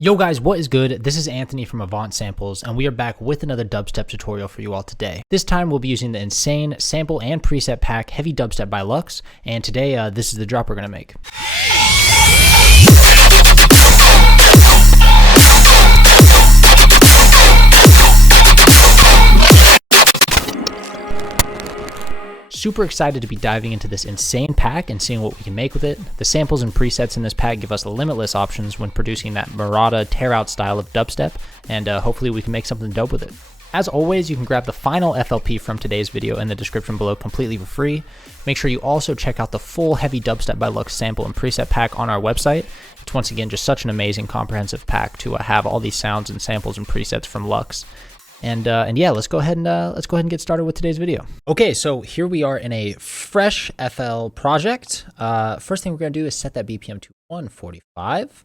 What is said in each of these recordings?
Yo guys, what is good? This is Anthony from Avant Samples, and we are back with another dubstep tutorial for you all today. This time we'll be using the insane sample and preset pack Heavy Dubstep by L.U.X, and today this is the drop we're gonna make. Super excited to be diving into this insane pack and seeing what we can make with it. The samples and presets in this pack give us limitless options when producing that Marauda Tearout style of dubstep, and hopefully we can make something dope with it. As always, you can grab the final FLP from today's video in the description below completely for free. Make sure you also check out the full Heavy Dubstep by L.U.X Sample and Preset pack on our website. It's once again just such an amazing comprehensive pack to have all these sounds and samples and presets from L.U.X. And yeah, let's go ahead and get started with today's video. Okay, so here we are in a fresh FL project. First thing we're gonna do is set that BPM to 145.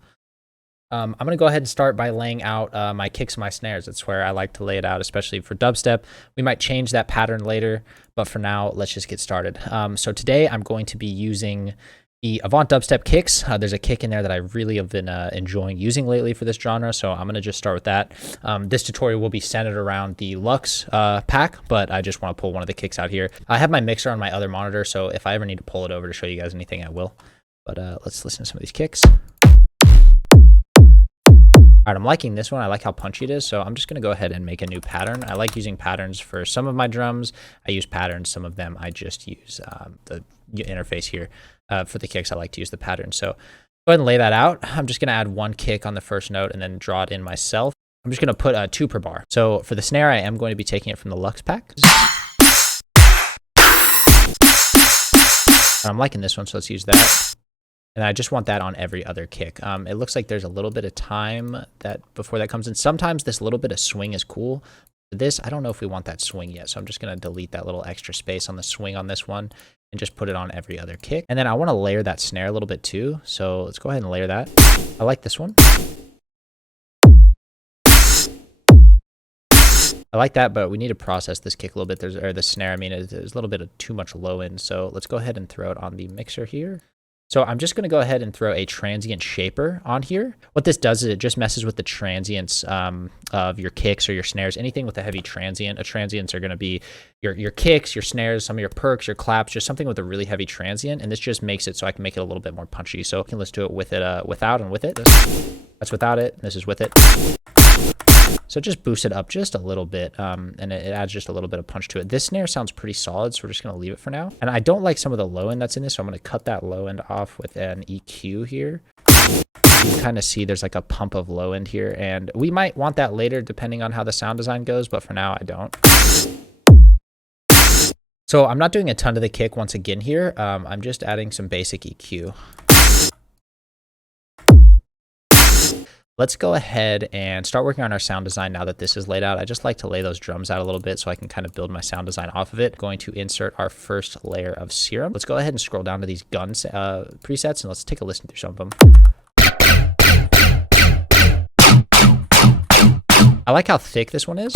I'm gonna go ahead and start by laying out my kicks and my snares. That's where I like to lay it out, especially for dubstep. We might change that pattern later, but for now, let's just get started. So today I'm going to be using the Avant Dubstep kicks. There's a kick in there that I really have been enjoying using lately for this genre, so I'm going to just start with that. This tutorial will be centered around the L.U.X pack, but I just want to pull one of the kicks out here. I have my mixer on my other monitor, so if I ever need to pull it over to show you guys anything, I will. But let's listen to some of these kicks. All right, I'm liking this one. I like how punchy it is, so I'm just going to go ahead and make a new pattern. I like using patterns for some of my drums. I use patterns. Some of them I just use the interface here. For the kicks, I like to use the pattern. So go ahead and lay that out. I'm just going to add one kick on the first note and then draw it in myself. I'm just going to put 2 per bar. So for the snare, I am going to be taking it from the L.U.X pack. I'm liking this one, so let's use that. And I just want that on every other kick. It looks like there's a little bit of time before that comes in. Sometimes this little bit of swing is cool. For this, I don't know if we want that swing yet, so I'm just going to delete that little extra space on the swing on this one and just put it on every other kick. And then I want to layer that snare a little bit too, so let's go ahead and layer that. I like this one. I like that, but we need to process this kick a little bit. Or the snare, I mean, there's a little bit of too much low end, so let's go ahead and throw it on the mixer here. So I'm just going to go ahead and throw a transient shaper on here. What this does is it just messes with the transients of your kicks or your snares, anything with a heavy transient. Transients are going to be your kicks, your snares, some of your perks, your claps, just something with a really heavy transient. And this just makes it so I can make it a little bit more punchy. So let's do it with it without and with it. That's without it. This is with it. So just boost it up just a little bit, and it adds just a little bit of punch to it. This snare sounds pretty solid, so we're just going to leave it for now. And I don't like some of the low end that's in this, so I'm going to cut that low end off with an EQ here. You can kind of see there's like a pump of low end here, and we might want that later depending on how the sound design goes, but for now I don't. So I'm not doing a ton to the kick once again here. I'm just adding some basic EQ. Let's go ahead and start working on our sound design now that this is laid out. I just like to lay those drums out a little bit so I can kind of build my sound design off of it. Going to insert our first layer of serum. Let's go ahead and scroll down to these gun presets and let's take a listen through some of them. I like how thick this one is.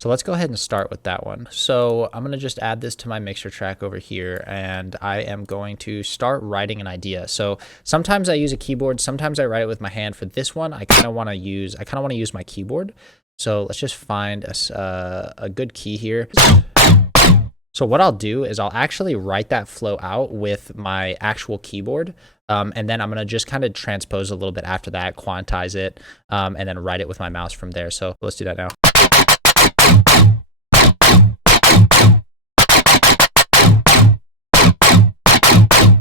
So let's go ahead and start with that one. So I'm going to just add this to my mixer track over here, and I am going to start writing an idea. So sometimes I use a keyboard, sometimes I write it with my hand. For this one, I kind of want to use my keyboard. So let's just find a good key here. So what I'll do is I'll actually write that flow out with my actual keyboard. And then I'm going to just kind of transpose a little bit after that, quantize it, and then write it with my mouse from there. So let's do that now.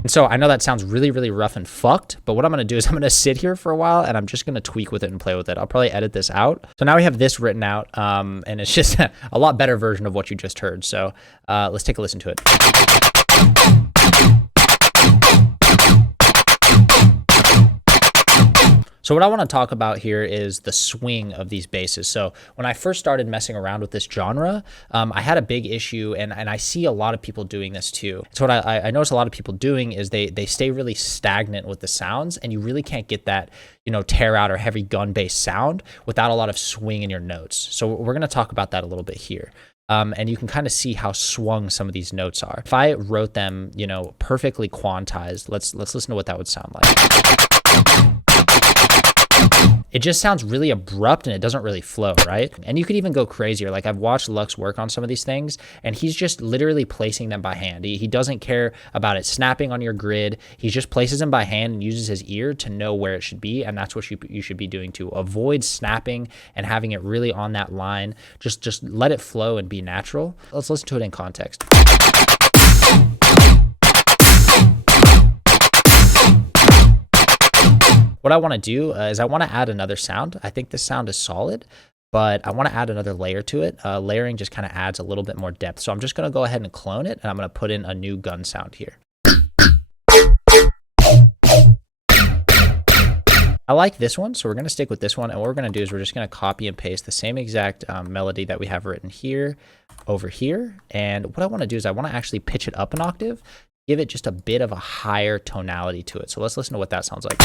And so I know that sounds really, really rough and fucked, but what I'm going to do is I'm going to sit here for a while and I'm just going to tweak with it and play with it. I'll probably edit this out. So now we have this written out, and it's just a lot better version of what you just heard. So let's take a listen to it. So what I want to talk about here is the swing of these basses. So when I first started messing around with this genre, I had a big issue, and I see a lot of people doing this too. So what I notice a lot of people doing is they stay really stagnant with the sounds, and you really can't get that, you know, tear out or heavy gun bass sound without a lot of swing in your notes. So we're going to talk about that a little bit here. And you can kind of see how swung some of these notes are. If I wrote them, you know, perfectly quantized, let's listen to what that would sound like. it just sounds really abrupt and it doesn't really flow, right? And you could even go crazier. Like I've watched L.U.X work on some of these things and he's just literally placing them by hand. He doesn't care about it snapping on your grid. He just places them by hand and uses his ear to know where it should be. And that's what you should be doing to avoid snapping and having it really on that line. Just let it flow and be natural. Let's listen to it in context. What I want to do is I want to add another sound. I think this sound is solid, but I want to add another layer to it. Layering just kind of adds a little bit more depth. So I'm just going to go ahead and clone it, and I'm going to put in a new gun sound here. I like this one, so we're going to stick with this one. And what we're going to do is we're just going to copy and paste the same exact melody that we have written here over here. And what I want to do is I want to actually pitch it up an octave, give it just a bit of a higher tonality to it. So let's listen to what that sounds like.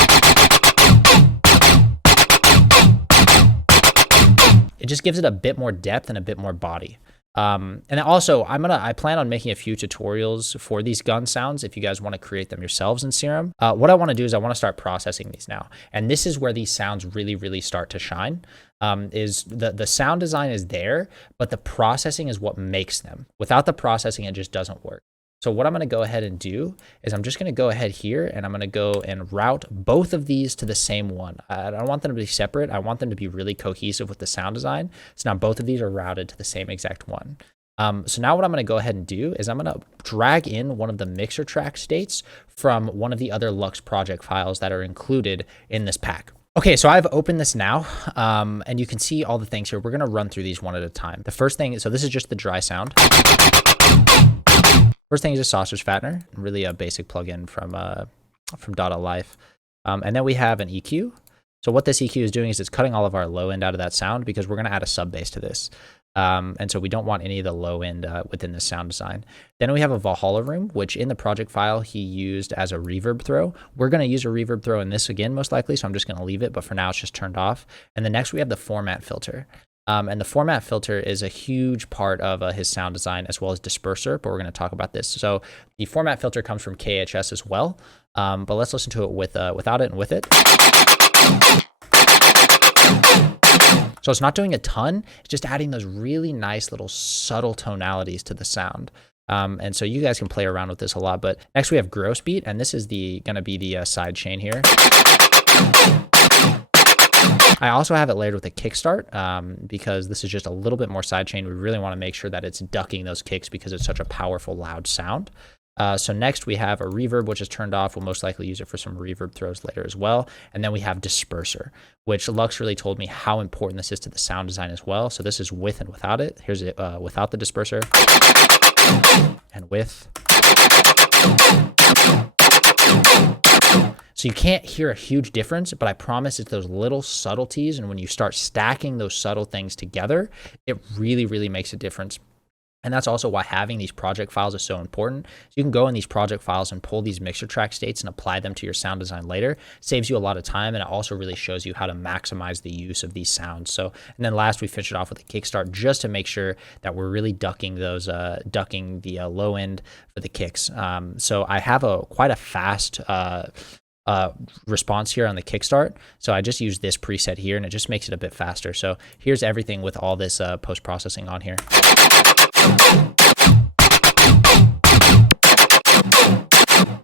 It just gives it a bit more depth and a bit more body. And also, I plan on making a few tutorials for these gun sounds if you guys want to create them yourselves in Serum. What I want to do is I want to start processing these now. And this is where these sounds really, really start to shine. Is the sound design is there, but the processing is what makes them. Without the processing, it just doesn't work. So what I'm going to go ahead and do is I'm just going to go ahead here and I'm going to go and route both of these to the same one. I don't want them to be separate. I want them to be really cohesive with the sound design. So now both of these are routed to the same exact one. So now what I'm going to go ahead and do is I'm going to drag in one of the mixer track states from one of the other L.U.X project files that are included in this pack. Okay, so I've opened this now, and you can see all the things here. We're going to run through these one at a time. The first thing, so this is just the dry sound. First thing is a sausage fattener, really a basic plugin from .life. And then we have an EQ. So what this EQ is doing is it's cutting all of our low end out of that sound because we're going to add a sub bass to this. And so we don't want any of the low end within the sound design. Then we have a Valhalla room, which in the project file he used as a reverb throw. We're going to use a reverb throw in this again, most likely. So I'm just going to leave it, but for now it's just turned off. And then next we have the format filter. And the format filter is a huge part of his sound design as well as disperser, but we're going to talk about this. So the format filter comes from KHS as well, but let's listen to it without it and with it. So it's not doing a ton, it's just adding those really nice little subtle tonalities to the sound. And so you guys can play around with this a lot, but next we have gross beat, and this is going to be the side chain here. I also have it layered with a kickstart because this is just a little bit more sidechain. We really want to make sure that it's ducking those kicks because it's such a powerful, loud sound. So next we have a reverb, which is turned off. We'll most likely use it for some reverb throws later as well. And then we have disperser, which L.U.X really told me how important this is to the sound design as well. So this is with and without it. Here's it without the disperser and with. So you can't hear a huge difference, but I promise it's those little subtleties. And when you start stacking those subtle things together, it really, really makes a difference. And that's also why having these project files is so important. So you can go in these project files and pull these mixer track states and apply them to your sound design later. Saves you a lot of time, and it also really shows you how to maximize the use of these sounds. So, and then last we finish it off with a kickstart just to make sure that we're really ducking those, ducking the low end for the kicks. So I have quite a fast response here on the kickstart. So I just use this preset here and it just makes it a bit faster. So here's everything with all this post-processing on here.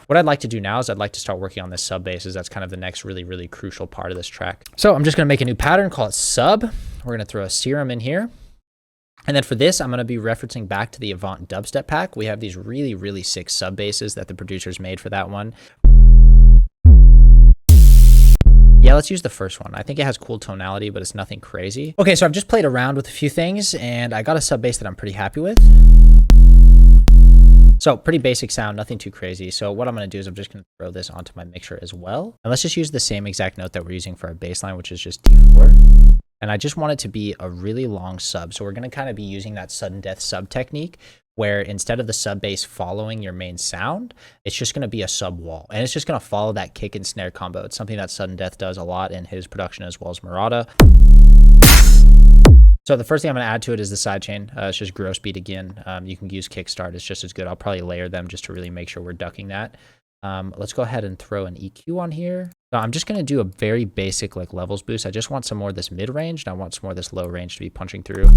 What I'd like to do now is I'd like to start working on this sub bass, as that's kind of the next really, really crucial part of this track. So I'm just going to make a new pattern, call it sub. We're going to throw a serum in here. And then for this, I'm going to be referencing back to the Avant Dubstep pack. We have these really, really sick sub basses that the producers made for that one. Yeah, let's use the first one. I think it has cool tonality, but it's nothing crazy. Okay, so I've just played around with a few things and I got a sub bass that I'm pretty happy with. So pretty basic sound, nothing too crazy. So what I'm going to do is I'm just going to throw this onto my mixer as well. And let's just use the same exact note that we're using for our bass line, which is just D4. And I just want it to be a really long sub. So we're going to kind of be using that Svdden Death sub technique, where instead of the sub bass following your main sound, it's just going to be a sub wall. And it's just going to follow that kick and snare combo. It's something that Svdden Death does a lot in his production as well as Marauda. So the first thing I'm going to add to it is the sidechain. It's just gross beat again. You can use kickstart. It's just as good. I'll probably layer them just to really make sure we're ducking that. Let's go ahead and throw an EQ on here. So I'm just going to do a very basic like levels boost. I just want some more of this mid range, and I want some more of this low range to be punching through.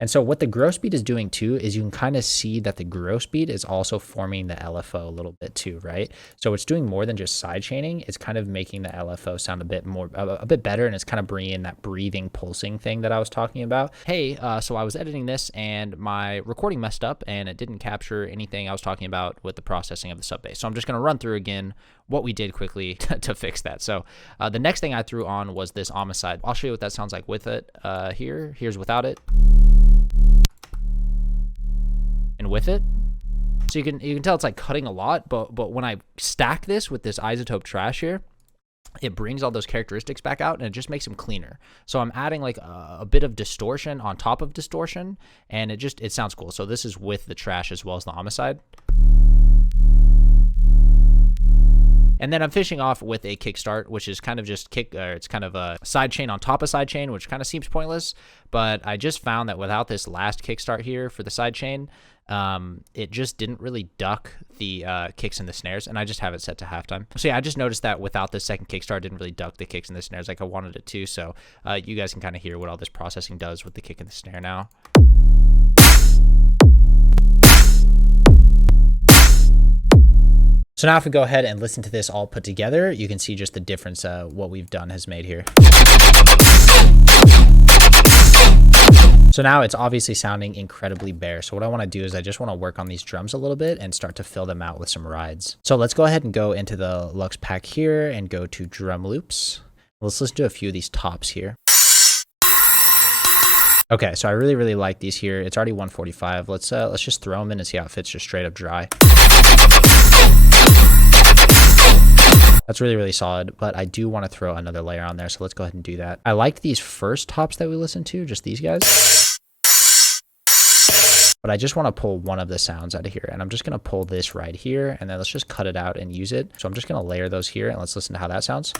And so what the grow speed is doing too is you can kind of see that the grow speed is also forming the LFO a little bit too, right? So it's doing more than just side chaining. It's kind of making the LFO sound a bit better, and it's kind of bringing in that breathing, pulsing thing that I was talking about. Hey, so I was editing this and my recording messed up and it didn't capture anything I was talking about with the processing of the sub bass. So I'm just going to run through again what we did quickly to fix that. So the next thing I threw on was this homicide. I'll show you what that sounds like with it here. Here's without it. And with it, so you can tell it's like cutting a lot, but when I stack this with this isotope trash here, it brings all those characteristics back out and it just makes them cleaner. So I'm adding like a bit of distortion on top of distortion, and it sounds cool. So this is with the trash as well as the homicide. And then I'm finishing off with a kickstart, which is kind of just it's kind of a side chain on top of side chain, which kind of seems pointless. But I just found that without this last kickstart here for the side chain, it just didn't really duck the kicks and the snares, and I just have it set to halftime. So yeah, I just noticed that without the second kickstart, it didn't really duck the kicks and the snares like I wanted it to. So you guys can kind of hear what all this processing does with the kick and the snare now. So now if we go ahead and listen to this all put together, you can see just the difference what we've done has made here. So now it's obviously sounding incredibly bare. So what I want to do is I just want to work on these drums a little bit and start to fill them out with some rides. So let's go ahead and go into the L.U.X pack here and go to drum loops. Let's listen to a few of these tops here. Okay, so I really like these here. It's already 145. Let's just throw them in and see how it fits just straight up dry. That's really solid, but I do want to throw another layer on there, so let's go ahead and do that. I liked these first tops that we listened to, just these guys. But I just want to pull one of the sounds out of here, and I'm just going to pull this right here, and then let's just cut it out and use it. So I'm just going to layer those here, and let's listen to how that sounds.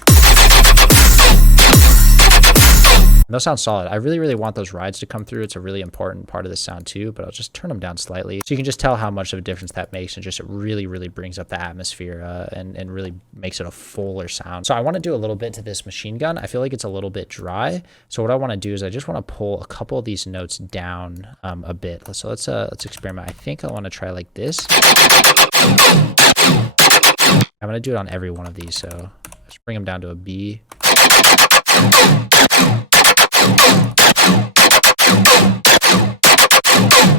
Those sound solid. I really want those rides to come through. It's a really important part of the sound too, but I'll just turn them down slightly. So you can just tell how much of a difference that makes, and just it really brings up the atmosphere and really makes it a fuller sound. So I want to do a little bit to this machine gun. I feel like it's a little bit dry. So what I want to do is I just want to pull a couple of these notes down a bit. So let's experiment. I think I want to try like this. I'm going to do it on every one of these. So just bring them down to a B.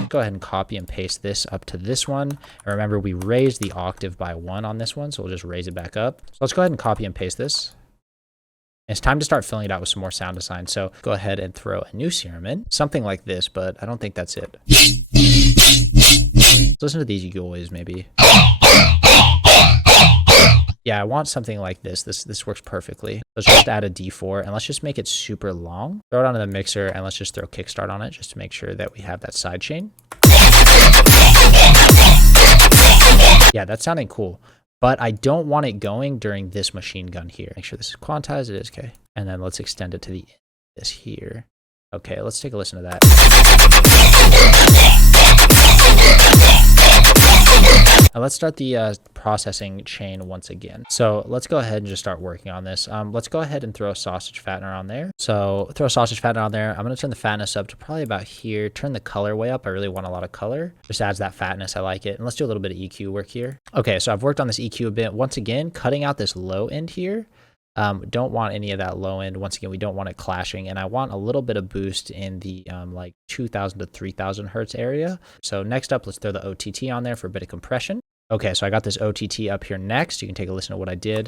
Go ahead and copy and paste this up to this one. And remember, we raised the octave by 1 on this one, so we'll just raise it back up. So let's go ahead and copy and paste this. It's time to start filling it out with some more sound design. So go ahead and throw a new serum in, something like this, but I don't think that's it. Let's listen to these egoids maybe. Yeah, I want something like this. This works perfectly. Let's just add a D4 and let's just make it super long. Throw it onto the mixer and let's just throw kickstart on it just to make sure that we have that side chain. Yeah, that's sounding cool. But I don't want it going during this machine gun here. Make sure this is quantized. It is, okay. And then let's extend it to this here. Okay, let's take a listen to that. Now let's start the processing chain once again. So let's go ahead and just start working on this. Let's go ahead and throw a sausage fattener on there. So throw a sausage fattener on there. I'm going to turn the fatness up to probably about here. Turn the color way up. I really want a lot of color. Just adds that fatness. I like it. And let's do a little bit of EQ work here. Okay, so I've worked on this EQ a bit. Once again, cutting out this low end here. Don't want any of that low end. Once again, we don't want it clashing, and I want a little bit of boost in the like 2000 to 3000 hertz area. So next up, let's throw the OTT on there for a bit of compression. Okay, so I got this OTT up here next. You can take a listen to what I did.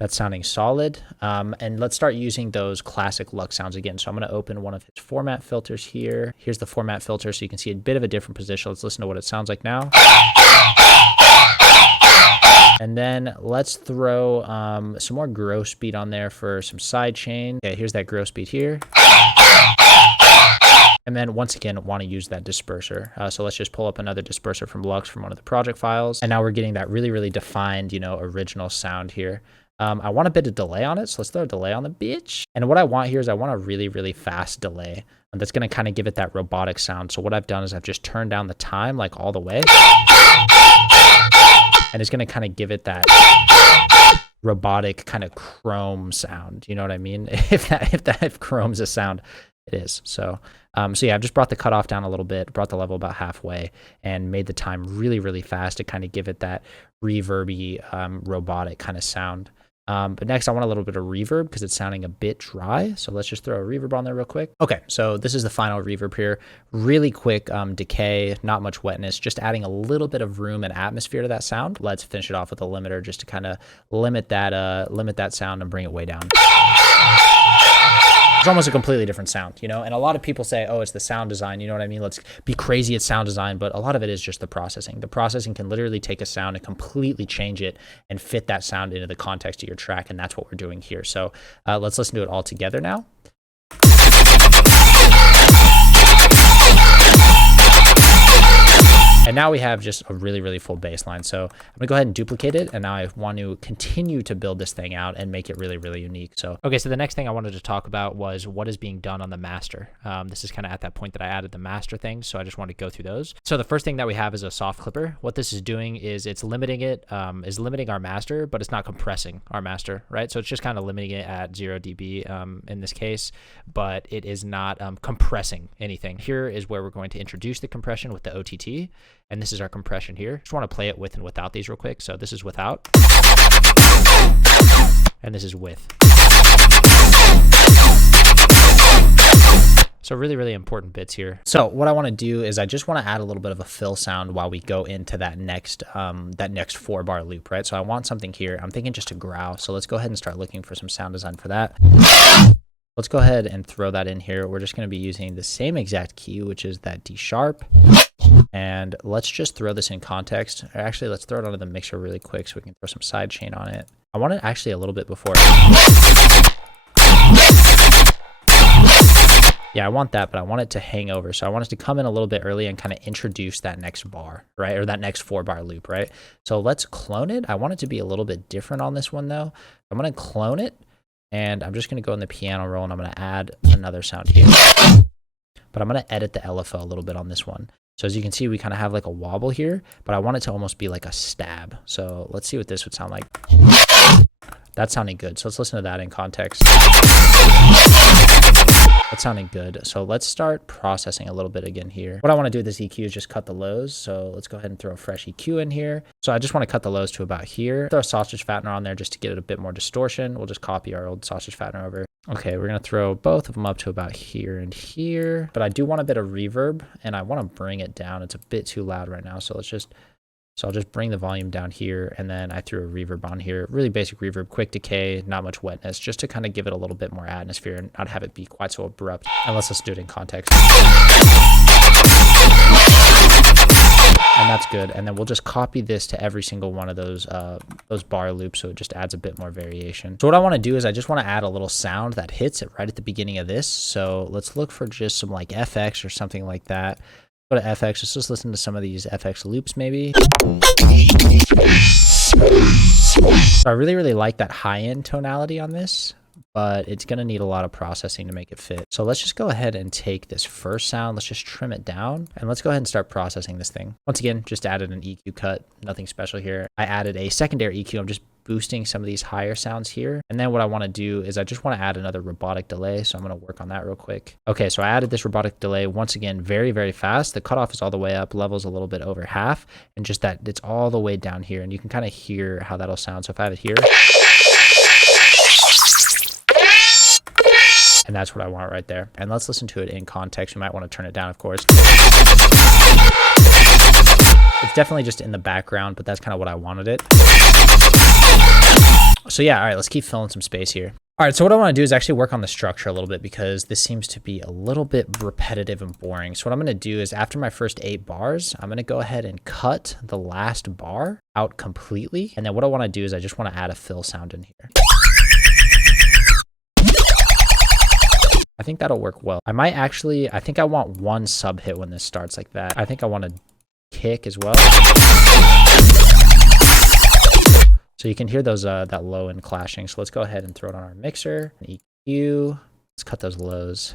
That's sounding solid. And let's start using those classic L.U.X sounds again. So I'm going to open one of his format filters here. Here's the format filter, so you can see a bit of a different position. Let's listen to what it sounds like now. And then let's throw some more grow speed on there for some side chain. Okay, here's that grow speed here. And then once again, want to use that disperser. So let's just pull up another disperser from L.U.X from one of the project files. And now we're getting that really defined, original sound here. I want a bit of delay on it, so let's throw a delay on the bitch. And what I want here is I want a really fast delay. And that's going to kind of give it that robotic sound. So what I've done is I've just turned down the time like all the way. and it's going to kind of give it that robotic kind of chrome sound. You know what I mean? If chrome's a sound, it is. So yeah, I've just brought the cutoff down a little bit, brought the level about halfway, and made the time really, really fast to kind of give it that reverby, robotic kind of sound. But next I want a little bit of reverb because it's sounding a bit dry. So let's just throw a reverb on there real quick. Okay, so this is the final reverb here. Really quick decay, not much wetness, just adding a little bit of room and atmosphere to that sound. Let's finish it off with a limiter just to kind of limit that sound and bring it way down. It's almost a completely different sound, you know? And a lot of people say, oh, it's the sound design, you know what I mean? Let's be crazy at sound design, but a lot of it is just the processing. The processing can literally take a sound and completely change it and fit that sound into the context of your track, and that's what we're doing here. So let's listen to it all together now. And now we have just a really, really full bass line. So I'm gonna go ahead and duplicate it. And now I want to continue to build this thing out and make it really, really unique. So, okay, so the next thing I wanted to talk about was what is being done on the master. This is kind of at that point that I added the master thing. So I just want to go through those. So the first thing that we have is a soft clipper. What this is doing is it's limiting it, is limiting our master, but it's not compressing our master, right? So it's just kind of limiting it at 0 dB in this case, but it is not compressing anything. Here is where we're going to introduce the compression with the OTT. And this is our compression here. Just want to play it with and without these real quick. So this is without, and this is with. So really, really important bits here. So what I want to do is I just want to add a little bit of a fill sound while we go into that next 4-bar loop, right? So I want something here. I'm thinking just a growl. So let's go ahead and start looking for some sound design for that. Let's go ahead and throw that in here. We're just going to be using the same exact key, which is that D sharp. And let's just throw this in context. Or actually, let's throw it onto the mixer really quick so we can throw some side chain on it. I want it actually a little bit before. Yeah, I want that, but I want it to hang over. So I want it to come in a little bit early and kind of introduce that next bar, right? Or that next 4-bar loop, right? So let's clone it. I want it to be a little bit different on this one though. I'm going to clone it, and I'm just going to go in the piano roll and I'm going to add another sound here. But I'm going to edit the LFO a little bit on this one. So as you can see, we kind of have like a wobble here, but I want it to almost be like a stab. So let's see what this would sound like. That's sounding good. So let's listen to that in context. That's sounding good. So let's start processing a little bit again here. What I want to do with this EQ is just cut the lows. So let's go ahead and throw a fresh EQ in here. So I just want to cut the lows to about here. Throw a sausage fattener on there just to get it a bit more distortion. We'll just copy our old sausage fattener over. Okay, we're going to throw both of them up to about here and here. But I do want a bit of reverb, and I want to bring it down. It's a bit too loud right now. So I'll just bring the volume down here, and then I threw a reverb on here. Really basic reverb, quick decay, not much wetness, just to kind of give it a little bit more atmosphere and not have it be quite so abrupt. And let's just do it in context. And that's good. And then we'll just copy this to every single one of those bar loops, so it just adds a bit more variation. So what I want to do is I just want to add a little sound that hits it right at the beginning of this. So let's look for just some like FX or something like that. Go to FX, just listen to some of these FX loops maybe. So I really, really like that high-end tonality on this, but it's going to need a lot of processing to make it fit. So let's just go ahead and take this first sound, let's just trim it down, and let's go ahead and start processing this thing. Once again, just added an EQ cut, nothing special here. I added a secondary EQ, I'm just boosting some of these higher sounds here. And then what I want to do is I just want to add another robotic delay. So I'm going to work on that real quick. Okay, so I added this robotic delay once again, very, very fast. The cutoff is all the way up, level's a little bit over half, and just that it's all the way down here. And you can kind of hear how that'll sound. So if I have it here, and that's what I want right there. And let's listen to it in context. You might want to turn it down, of course. It's definitely just in the background, but that's kind of what I wanted it. So yeah, all right, let's keep filling some space here. All right, so what I want to do is actually work on the structure a little bit because this seems to be a little bit repetitive and boring. So what I'm going to do is after my first 8 bars, I'm going to go ahead and cut the last bar out completely. And then what I want to do is I just want to add a fill sound in here. I think that'll work well. I think I want one sub hit when this starts like that. I think I want a kick as well. So you can hear those that low end clashing. So let's go ahead and throw it on our mixer. EQ. Let's cut those lows.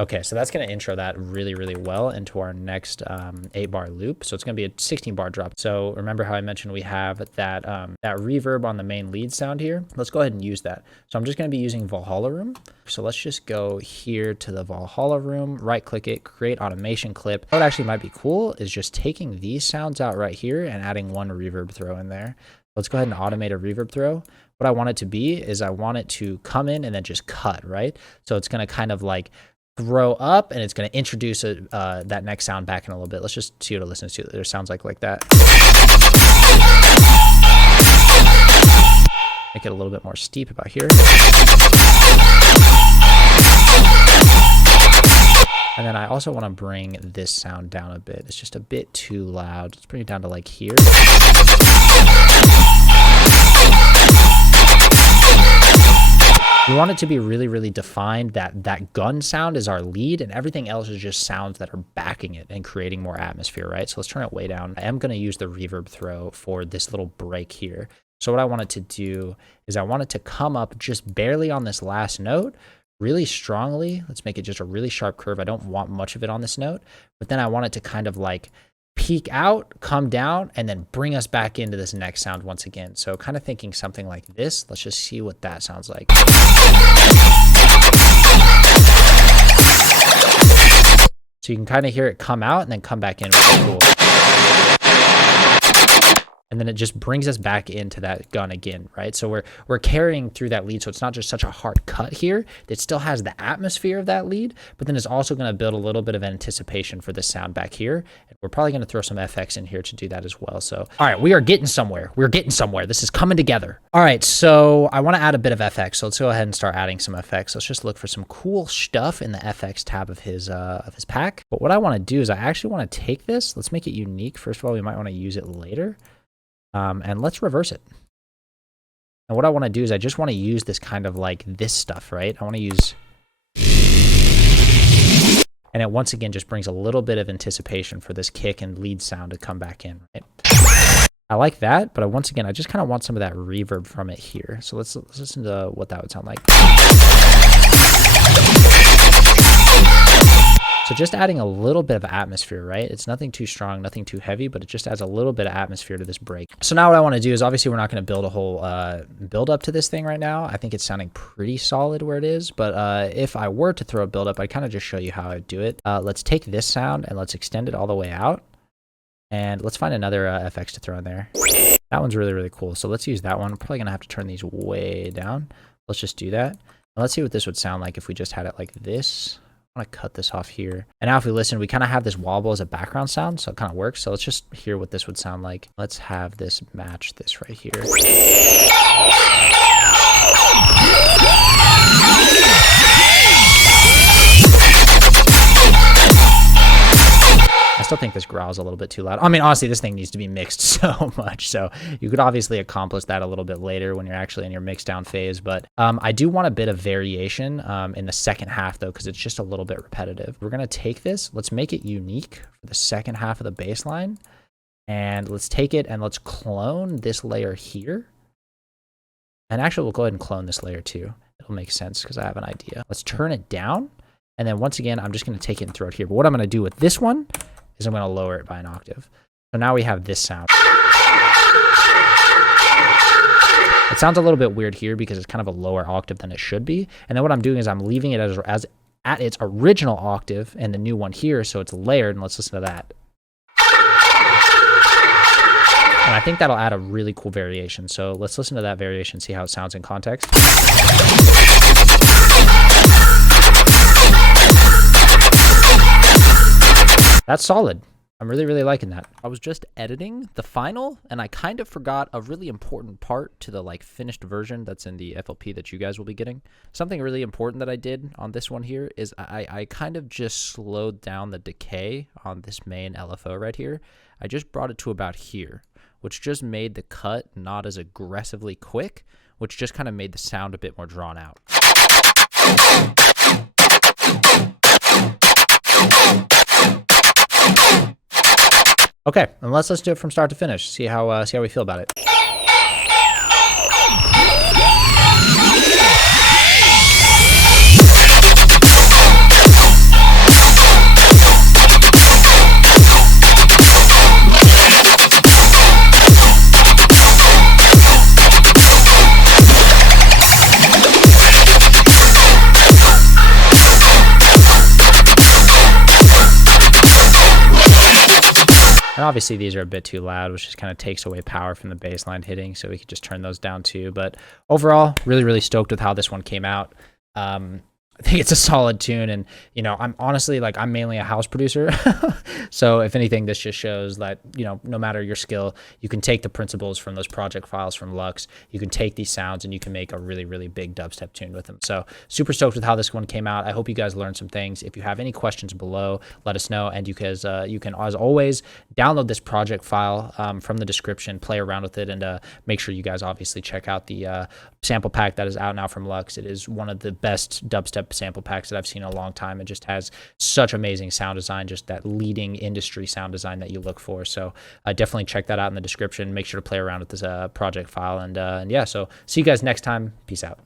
Okay, so that's going to intro that really, really well into our next 8-bar loop. So it's going to be a 16-bar drop. So remember how I mentioned we have that that reverb on the main lead sound here? Let's go ahead and use that. So I'm just going to be using Valhalla Room. So let's just go here to the Valhalla Room, right-click it, create automation clip. What actually might be cool is just taking these sounds out right here and adding one reverb throw in there. Let's go ahead and automate a reverb throw. What I want it to be is I want it to come in and then just cut, right? So it's going to kind of like throw up, and it's going to introduce that next sound back in a little bit. Let's just see what it listens to. It sounds like that. Make it a little bit more steep about here. And then I also want to bring this sound down a bit. It's just a bit too loud. Let's bring it down to like here. We want it to be really, really defined that gun sound is our lead and everything else is just sounds that are backing it and creating more atmosphere, right? So let's turn it way down. I am going to use the reverb throw for this little break here. So what I want it to do is I want it to come up just barely on this last note, really strongly. Let's make it just a really sharp curve. I don't want much of it on this note, but then I want it to kind of like peak out, come down, and then bring us back into this next sound once again. So kind of thinking something like this. Let's just see what that sounds like. So you can kind of hear it come out and then come back in, which is cool. And then it just brings us back into that gun again, right? So we're carrying through that lead, so it's not just such a hard cut here. It still has the atmosphere of that lead, but then it's also going to build a little bit of anticipation for the sound back here. And we're probably going to throw some FX in here to do that as well. So, all right, we are getting somewhere. We're getting somewhere. This is coming together. All right, so I want to add a bit of FX. So let's go ahead and start adding some FX. Let's just look for some cool stuff in the FX tab of his pack. But what I want to do is I actually want to take this. Let's make it unique. First of all, we might want to use it later. And let's reverse it. And what I want to do is I just want to use this kind of like this stuff, right? I want to use, and it once again just brings a little bit of anticipation for this kick and lead sound to come back in, right? I like that, but once again, I just kind of want some of that reverb from it here. So let's listen to what that would sound like. So just adding a little bit of atmosphere, right? It's nothing too strong, nothing too heavy, but it just adds a little bit of atmosphere to this break. So now what I want to do is obviously we're not going to build a whole build up to this thing right now. I think it's sounding pretty solid where it is, but if I were to throw a build up, I'd kind of just show you how I'd do it. Let's take this sound and let's extend it all the way out. And let's find another FX to throw in there. That one's really, really cool. So let's use that one. I'm probably going to have to turn these way down. Let's just do that. And let's see what this would sound like if we just had it like this. I'm going to cut this off here. And now if we listen, we kind of have this wobble as a background sound, so it kind of works. So let's just hear what this would sound like. Let's have this match this right here. I still think this growl's a little bit too loud. I mean, honestly, this thing needs to be mixed so much. So you could obviously accomplish that a little bit later when you're actually in your mix down phase. But I do want a bit of variation in the second half, though, because it's just a little bit repetitive. We're going to take this. Let's make it unique for the second half of the bass line. And let's take it and let's clone this layer here. And actually, we'll go ahead and clone this layer, too. It'll make sense because I have an idea. Let's turn it down. And then once again, I'm just going to take it and throw it here. But what I'm going to do with this one is I'm going to lower it by an octave. So now we have this sound. It sounds a little bit weird here because it's kind of a lower octave than it should be. And then what I'm doing is I'm leaving it as at its original octave and the new one here, so it's layered. And let's listen to that. And I think that'll add a really cool variation. So let's listen to that variation, see how it sounds in context. That's solid. I'm really, really liking that. I was just editing the final, and I kind of forgot a really important part to the finished version that's in the FLP that you guys will be getting. Something really important that I did on this one here is I kind of just slowed down the decay on this main LFO right here. I just brought it to about here, which just made the cut not as aggressively quick, which just kind of made the sound a bit more drawn out. Okay, and let's do it from start to finish. See how we feel about it. And obviously these are a bit too loud, which just kind of takes away power from the bass line hitting. So we could just turn those down too. But overall, really, really stoked with how this one came out. I think it's a solid tune, and you know, I'm honestly like, I'm mainly a house producer, so if anything, this just shows that, you know, no matter your skill, you can take the principles from those project files from L.U.X, you can take these sounds and you can make a really, really big dubstep tune with them. So super stoked with how this one came out. I hope you guys learned some things. If you have any questions below, let us know, and you can as always download this project file from the description, play around with it, and make sure you guys obviously check out the sample pack that is out now from L.U.X. It is one of the best dubstep sample packs that I've seen in a long time. It just has such amazing sound design, just that leading industry sound design that you look for. So definitely check that out in the description. Make sure to play around with this project file, and yeah, so see you guys next time. Peace out.